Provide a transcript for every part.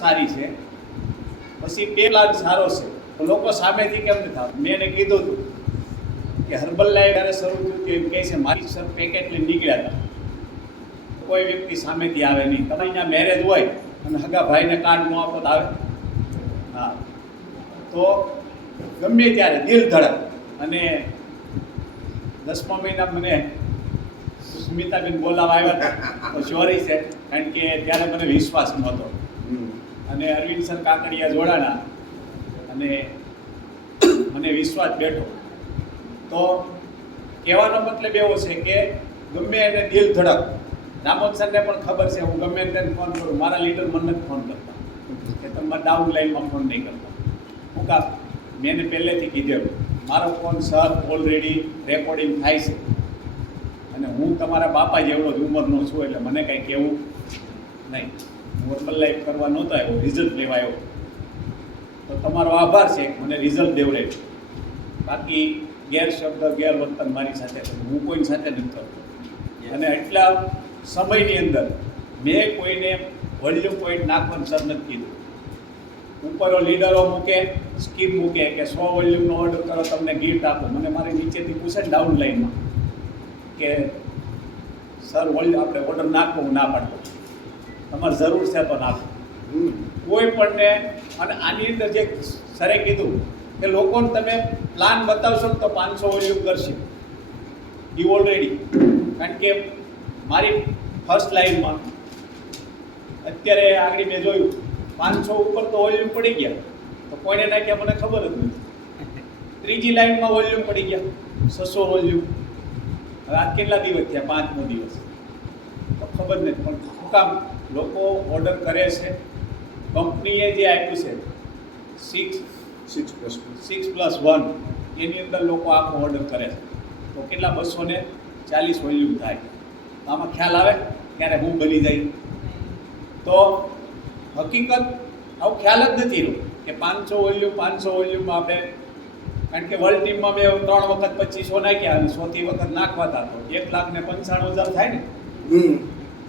સારી છે, પછી બે પ્લાન સારો છે, તો લોકો સામેથી કેમ નથી થતા? મેં એને કીધું હતું કે હર્બલ લાઈફ જ્યારે શરૂ થયું તો એમ કહે છે મારી સર પેકેટ લઈને નીકળ્યા હતા, કોઈ વ્યક્તિ સામેથી આવે નહીં. તમે અહીંયા મેરેજ હોય અને હગા ભાઈને કાર્ડ ન આપો તો આવે? હા. તો ગમે ત્યારે દિલ ધડક. અને 10મા મહિના મને સ્મિતાબેન બોલાવા આવ્યા હતા, તો ચોરી છે, કારણ કે ત્યારે મને વિશ્વાસ નહોતો. અને અરવિંદ સર કાકડિયા જોડાણા અને મને વિશ્વાસ બેઠો. તો કહેવાનો મતલબ એવો છે કે ગમે એને દિલ ધડક. રામોદ સરને પણ ખબર છે, હું ગમે તેને ફોન કરું, મારા લીડર મને નથી ફોન કરતા કે તમે ડાઉન લાઈનમાં ફોન નહીં કરતા. હું કામ મેં એને પહેલેથી કીધેલું, મારો ફોન સર ઓલરેડી રેકોર્ડિંગ થાય છે અને હું તમારા બાપા જેવડો જ ઉંમરનો છું, એટલે મને કંઈ કહેવું નહીં. હું હર્બલ લાઈફ કરવા નહોતો આવ્યો, રિઝલ્ટ લેવા આવ્યો. તો તમારો આભાર છે, મને રિઝલ્ટ દેવડાવ્યું. બાકી ગેરશબ્દ ગેરવર્તન મારી સાથે હું કોઈની સાથે નથી કરતો. અને એટલા સમયની અંદર મેં કોઈને વોલ્યુમ પોઈન્ટ નાખવાનું સર નથી કીધું. ઉપરો લીડરો મૂકે, સ્કીમ મૂકે કે 100 વોલ્યુમનો ઓર્ડર કરો, તમને ગિફ્ટ આપો. મને મારી નીચેથી પૂછે ડાઉન લાઈનમાં કે સર આપણે ઓર્ડર નાખો, હું ના પાડતો, તમારે જરૂર છે તો નાખો. કોઈ પણને. અને આની અંદર જે સરે કીધું કે લોકોને તમે પ્લાન બતાવશો ને તો 500 વોલ્યુમ કરશે. એ ઓલરેડી, કારણ કે મારી ફર્સ્ટ લાઈનમાં અત્યારે આગળ મેં જોયું 500 ઉપર તો વોલ્યુમ પડી ગયા, તો કોઈને નાખ્યા મને ખબર જ નથી. ત્રીજી લાઈનમાં વોલ્યુમ પડી ગયા 600 વોલ્યુમ. હવે આ કેટલા દિવસ થયા? 5મો દિવસ. તો ખબર નથી, પણ શું કામ લોકો ઓર્ડર કરે છે? કંપનીએ જે આપ્યું છે 6+1 એની અંદર લોકો આખો ઓર્ડર કરે છે, તો કેટલા 240 વોલ્યુમ થાય. આમાં ખ્યાલ આવે ક્યારે હું બની જાય? તો હકીકત આવું ખ્યાલ જ નથી રહ્યો કે 500 વોલ્યુમમાં આપણે, કારણ કે વર્લ્ડ ટીમમાં મેં 3 વખત 2500 નાખ્યા અને 100થી વખત નાખવાતા, તો 1,95,000 થાય ને.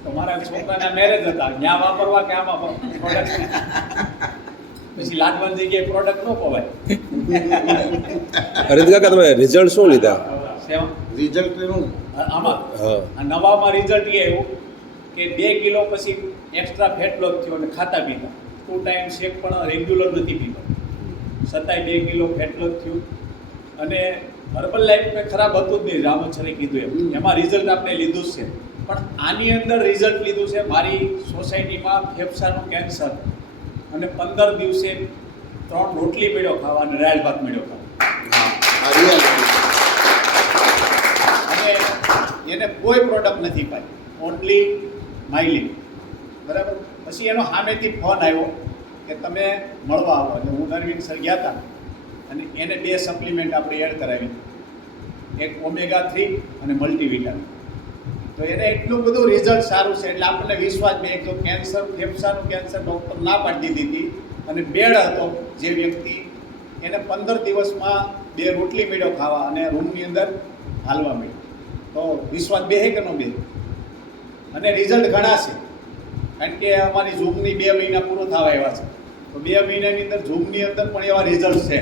તો મારા છોકરાના મેરેજ હતા, ત્યાં વાપરવા કે આમાં પ્રોડક્ટ પછી લાદવાની જગ્યાએ પ્રોડક્ટ ન પવાય. અરે કાકા, તમે રિઝલ્ટ શું લીધા? રિઝલ્ટ આમાં નવામાં રિઝલ્ટ એ આવ્યું કે 2 કિલો પછી એક્સ્ટ્રા ફેટ લોસ થયો અને ખાતા પીતા 2 ટાઈમ શેક પણ રેગ્યુલર નથી પીતો, છતાંય 2 કિલો ફેટ લોસ થયું. અને હર્બલ લાઈફ કંઈ ખરાબ હતું જ નહીં, રામોદ સરે કીધું એમાં રિઝલ્ટ આપણે લીધું જ છે. પણ આની અંદર રિઝલ્ટ લીધું છે મારી સોસાયટીમાં ફેફસાનું કેન્સર, અને 15 દિવસે 3 રોટલી મેળ્યો ખાવા અને રાયલ ભાત મેળ્યો ખાવા. અને એને કોઈ પ્રોડક્ટ નથી પાઈ, ઓનલી માઇલિન. બરાબર. પછી એનો સામેથી ફોન આવ્યો કે તમે મળવા આવો. એટલે હું અરવિંદ સર ગયા હતા અને એને 2 સપ્લિમેન્ટ આપણે એડ કરાવી, એક ઓમેગા 3 અને મલ્ટીવિટામિન. તો એને એટલું બધું રિઝલ્ટ સારું છે, એટલે આપણને વિશ્વાસ. મેં એક તો કેન્સર, ફેફસાનું કેન્સર ડૉક્ટર ના પાડી દીધી હતી, અને બેડ હતો જે વ્યક્તિ, એને 15 દિવસમાં 2 રોટલી મેળ્યો ખાવા અને રૂમની અંદર હાલવા મળ્યો. તો વિશ્વાસ બેહે કે ન બેહે? અને રિઝલ્ટ ઘણા છે, કારણ કે અમારી ઝૂમની 2 મહિના પૂરો થવા આવ્યા છે, તો 2 મહિનાની અંદર ઝૂમની અંદર પણ એવા રિઝલ્ટ છે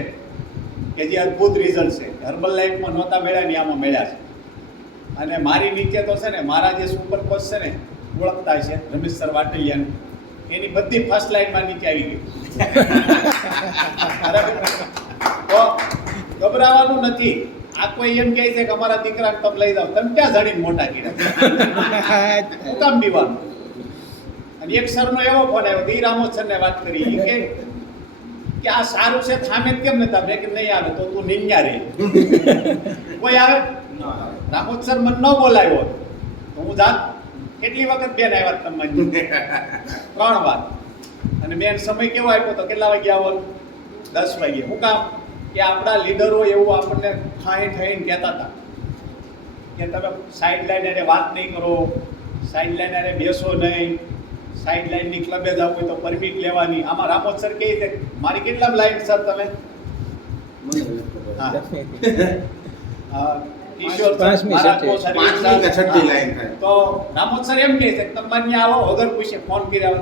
કે જે અદ્ભુત રિઝલ્ટ છે. હર્બલ લાઈફમાં નહોતા મળ્યા ને આમાં મળ્યા છે. અને મારી નીચે તો છે ને મારા જે સુપર કોચ છે ને, ઓળખતા છે રમેશ સર વાટલિયાને, એની બધી ફર્સ્ટ લાઈનમાં નીચે આવી ગઈ. તો ગભરાવાનું નથી. આ કોઈ એમ કહે છે કે અમારા દીકરાને તમે લઈ જાઓ, તમે ક્યાં જાણીને મોટા કર્યા? શું કામ બીવાનું? અને એક સરનો એવો ફોન આવ્યો, દી રામોદ સરને વાત કરી કે આ સારું છે, થામે કેમ નતા? મેં કે નહીં આવે તો તું નિન્યા રે. કોઈ આવે? રામોદ સર મને ન બોલાવ્યો તો હું જાત. કેટલી વખત બેન આવ્યા તમે? 3 વાર. અને બેન સમય કેવો આપ્યો તો કેટલા વાગે આવો? 10 વાગે. શું કામ? કે આપણા લીડરો એવું આપણને ઠાઈને કહેતા હતા કે તમે સાઈડ લાઈન એને વાત નહીં કરો, સાઈડ લાઈન એને બેસો નહીં, સાઈડ લાઈનની ક્લબે જવું હોય તો પરમિટ લેવાની. આમાં રામોદ સર કહે છે મારી કેટલા લાઈન સર તમે? તો રામોદ સર એમ કહે છે તમે આવો વગર પૂછે ફોન કર્યા.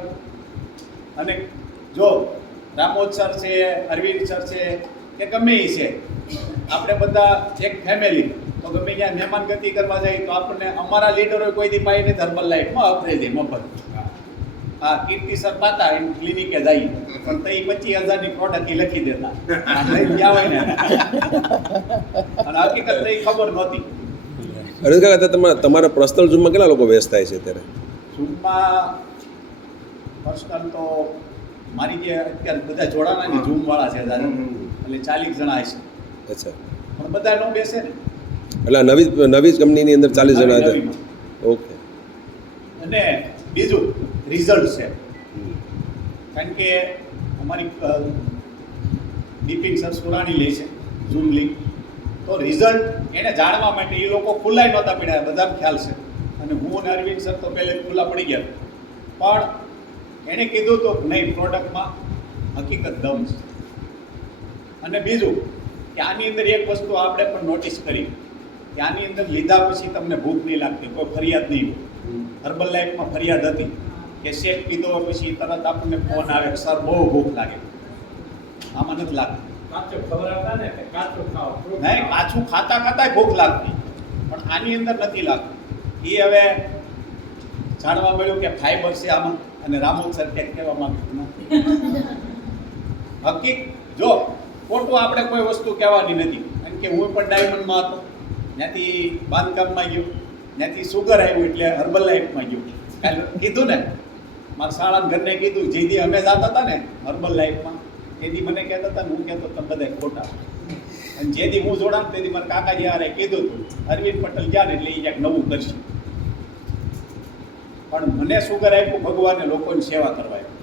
અને જો રામોદ સર છે, અરવિંદ સર છે કે ગમે એ છે, આપણે બધા એક ફેમિલી, તો ગમે ત્યાં મહેમાન ગતિ કરવા જાય તો આપણને અમારા લીડરોએ કોઈ દી પાઈ નથી હર્બલ લાઈફમાં અપરાઈ દે મફત. હા, કીર્તિસર પાતા એમ ક્લિનિકે જાય પણ તો એ 25,000ની પ્રોડક્ટ લખી દેતા લઈ ગયા હોય ને અને હકીકત તો એ ખબર નહોતી. અરવિંદ કાકા, તમારા પર્સનલ ઝૂમમાં કેટલા લોકો વ્યસ્ત થાય છે અત્યારે? ઝૂમમાં પર્સનલ તો મારી જે અત્યારે બધા જોડાના જે ઝૂમવાળા છે દાદા એટલે 40 જણા છે. અચ્છા, પણ બધા ન બેસે ને એટલે નવી જ કંપનીની અંદર 40 જણા હતા. નવીમાં. ઓકે. અને બીજું રિઝલ્ટ છે, કારણ કે અમારી દીપિંગ સર સુરાણી લે છે ઝૂમ લિંક, તો રિઝલ્ટ એને જાણવા માટે એ લોકો ખુલ્લાય નહોતા પડ્યા, બધાને ખ્યાલ છે. અને હું અને અરવિંદ સર તો પહેલે ખુલ્લા પડી ગયા, પણ એણે કીધું તો નહીં, પ્રોડક્ટમાં હકીકત દમ છે. અને બીજું કે આની અંદર એક વસ્તુ આપણે પણ નોટિસ કરી કે આની અંદર લીધા પછી તમને ભૂખ નહીં લાગતી, કોઈ ફરિયાદ નહીં હોય. હર્બલ લાઈફમાં ફરિયાદ હતી કે શેક પીધો પછી તરત આપણને ફોન આવે કે સર બહુ ભૂખ લાગે, આમાં નથી લાગતી. નહીં, કાચું ખાતા ખાતા ભૂખ લાગતી, પણ આની અંદર નથી લાગતી. એ હવે જાણવા મળ્યું કે ફાઈબર છે આમાં, અને રામોદ સર ક્યાંક કહેવા માંગતું નથી. જો ખોટું આપણે કોઈ વસ્તુ કહેવાની નથી, કારણ કે હું પણ ડાયમંડમાં હતો, ત્યાંથી બાંધકામમાં ગયો, ત્યાંથી સુગર આવ્યું એટલે હર્બલ લાઈફમાં ગયો. કાલે કીધું ને, મારા શાળાના ઘરને કીધું, જેથી અમે જતા હતા ને હર્બલ લાઈફમાં, તેથી મને કહેતા હતા ને હું કહેતો તમે બધા ખોટા. અને જેથી હું જોડાણ તેથી મારા કાકાજી હારે કીધું હતું અરવિંદ પટેલ ગયા ને એટલે એ ક્યાંક નવું કરશે. પણ મને સુગર આપ્યું ભગવાને, લોકોની સેવા કરવા આવ્યું.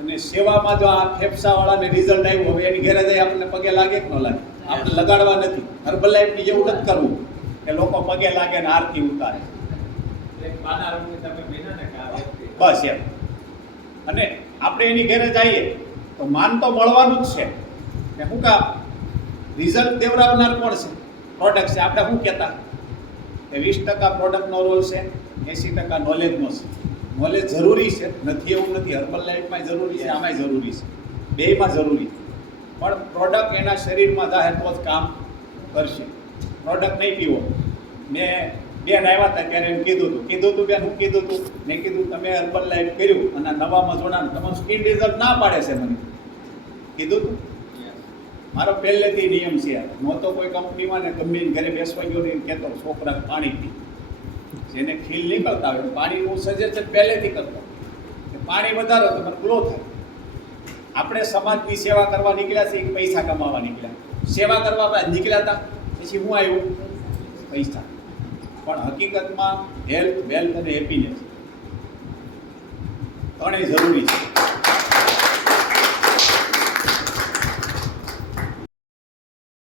અને સેવામાં જો આ ફેફસાવાળાને રિઝલ્ટ આવ્યું, હવે એની ઘેરે જાય આપણને પગે લાગે કે ન લાગે, આપણે લગાડવા નથી. હર્બલ લાઈફની જેવું નથી કરવું કે લોકો પગે લાગે ને આરતી ઉતારે, બસ એમ. અને આપણે એની ઘેરે જઈએ તો માન તો મળવાનું જ છે કે શું કામ રિઝલ્ટ દેવડાવનાર કોણ છે? પ્રોડક્ટ છે. આપણે શું કહેતા કે 20% પ્રોડક્ટનો રોલ છે, 80% નોલેજનો છે. નોલેજ જરૂરી છે, નથી એવું નથી, હર્બલ લાઈફમાં જરૂરી છે, આમાંય જરૂરી છે, બેયમાં જરૂરી છે. પણ પ્રોડક્ટ એના શરીરમાં જાય તો જ કામ કરશે. પ્રોડક્ટ નહીં પીવો. મેં બેન આવ્યા હતા ત્યારે એમ કીધું હતું બેન, હું કીધું હતું, મેં કીધું તમે હર્બલ લાઈફ કર્યું અને નવામાં જોડાણ, તમારું સ્કિન રિઝલ્ટ ના પાડે છે મને કીધું હતું. મારો પહેલેથી નિયમ છે, નહોતો કોઈ કંપનીમાં ને ગમે ઘરે બેસવા ગયો નહીં કહેતો છોકરા પાણી પી, જેને ખીલ નીકળતા હોય પાણીનું સજેશન પહેલેથી કરતો કે પાણી વધારો તો મને ગ્લો થાય. આપણે સમાજની સેવા કરવા નીકળ્યા છે, પૈસા કમાવા નીકળ્યા, સેવા કરવા નીકળ્યા હતા, પછી હું આવ્યું પૈસા. પણ હકીકતમાં હેલ્થ, વેલ્થ અને હેપીનેસ ત્રણેય જરૂરી છે.